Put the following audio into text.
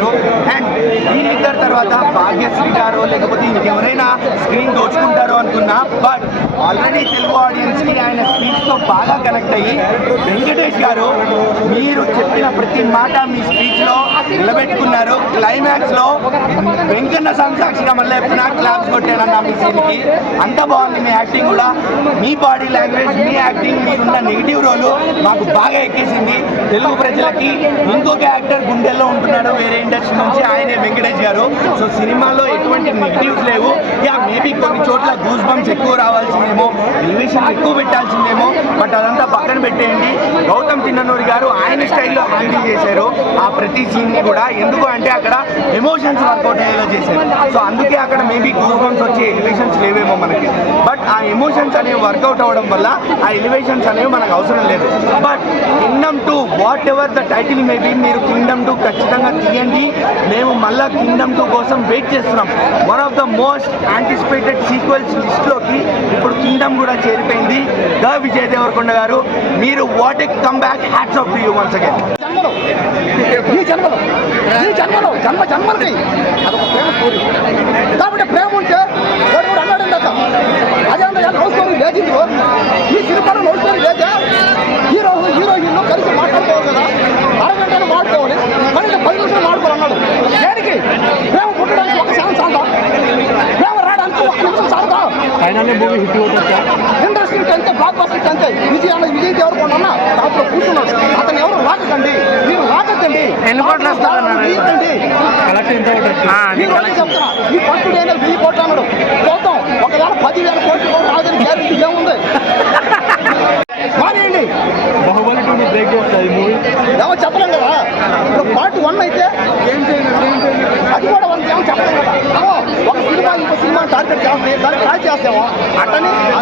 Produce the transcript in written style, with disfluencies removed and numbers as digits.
గారు. అండ్ వీళ్ళిద్దరు తర్వాత భాగ్యశ్రీ గారు లేకపోతే ఇంకెవరైనా స్క్రీన్ దోచుకుంటారు అనుకున్నా, బట్ ఆల్రెడీ తెలుగు ఆడియన్స్కి ఆయన స్పీచ్తో బాగా కనెక్ట్ అయ్యి వెంకటేష్ గారు మీరు చెప్పిన ప్రతి మాట మీ స్పీచ్లో నిలబెట్టుకున్నారు. క్లైమాక్స్లో వెంకన్న సాక్షిగా మళ్ళీ ఎప్పుడైనా క్లాప్స్ కొట్టానన్న మీ సీన్కి. అంత బాగుంది మీ యాక్టింగ్ కూడా, మీ బాడీ లాంగ్వేజ్, మీ యాక్టింగ్, మీకున్న నెగిటివ్ రోలు మాకు బాగా ఎక్కేసింది. తెలుగు ప్రజలకి ఇంకొక యాక్టర్ గుండెల్లో ఉంటున్నాడు వేరే ఇండస్ట్రీ నుంచి, ఆయనే వెంకటేష్ గారు. సో సినిమాలో ఎటువంటి నెగిటివ్స్ లేవు. యా మేబీ కొన్ని చోట్ల గూస్ బంప్స్ ఎక్కువ రావాల్సిందేమో, ఎలివేషన్ ఎక్కువ పెట్టాల్సిందేమో, బట్ అదంతా పక్కన పెట్టేయండి. గౌతమ్ చిన్ననూరి గారు ఆయన స్టైల్లో హ్యాండిల్ చేశారు ఆ ప్రతి సీన్ని కూడా. ఎందుకు అంటే అక్కడ ఎమోషన్స్ వర్కౌట్ అయ్యేలా చేశారు. సో అందుకే అక్కడ మేబీ గూస్ బంప్స్ వచ్చే ఎలివేషన్స్ లేవేమో మనకి, బట్ ఆ ఎమోషన్స్ అనేవి వర్కౌట్ అవ్వడం వల్ల ఆ ఎలివేషన్స్ అనేవి మనకు అవసరం లేదు. But Kingdom 2 what ever the title maybe, మీరు కింగ్డమ్ 2 ఖచ్చితంగా తీయండి. మేము మళ్ళీ కింగ్డమ్ 2 కోసం వెయిట్ చేస్తున్నాం. One of the most anticipated sequels లిస్ట్లోకి ఇప్పుడు కింగ్డమ్ కూడా చేరిపోయింది. ద విజయ్ దేవరకొండ గారు, మీరు what a comeback, hats off to you once again. జన్మలకి అదొక ప్రేమ స్టోరీ కాబట్టి ప్రేమ ఉంటే వాడు అన్నాడు ఇందాక అదే లవ్ స్టోరీ లేదు. ఈ సినిమాలో లవ్ స్టోరీ లేదా? హీరోయిన్లు కలిసి మాట్లాడుకోవాలి కదా, అరగంటను మాట్లాడుకోవాలి, కనీసం 10 నిమిషాలు మాట్లాడుకోవాలన్నాడు. దేనికి? ప్రేమ పుట్టడానికి ఒక క్షణం చాలదా? ప్రేమ రావడానికి ఒక నిమిషం చాలదా? ఇండస్ట్రీ అంతే, బ్లాక్ బస్టర్ అంతే. విజయ్ దేవరకొండ అన్న దాంట్లో కూర్చున్నాడు. అతను ఎవరు రాకండి, మీరు రాకండి, చెప్తున్నా. ఈ ఫస్ట్ డేనే 1000 కోట్లు అన్నాడు. చూద్దాం, ఒకవేళ 10,000 కోట్లు రాదని గ్యారెంటీ ఏముంది? మానేయండి, ఏమో చెప్పలేం కదా. ఇప్పుడు పార్ట్ 1 అయితే అది కూడా ఏమో చెప్పలేం కదా. ఒక సినిమా ఇంకో సినిమా టార్గెట్ చేస్తే దాన్ని ట్రై చేస్తామో అట్టని ఆ